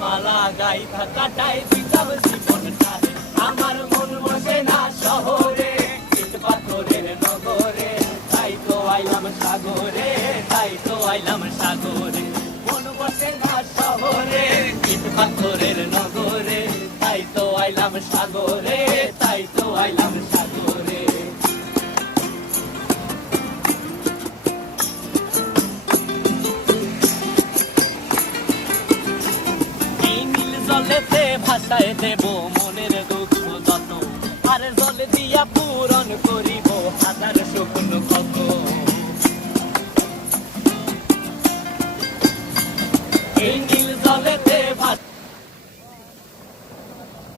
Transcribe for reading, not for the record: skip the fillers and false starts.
মালা গাইথা কাটাই দিতাম জীবনটারে। আমার মন বসে না শহরে, ইট পাথরের নগরে, তাই তো আইলাম সাগরে, তাই তো আইলাম সাগরে। মন বসে না শহরে, ইট পাথরের নগরে, তাই তো আইলাম সাগরে, তাই তো আইলাম সাগরে। এই নীল জলেতে ভাসায় দেব মনের দুঃখ যত, আর জল দিয়া পূরণ করিব হাজার শুকনো ক্ষত। এই নীল জলেতে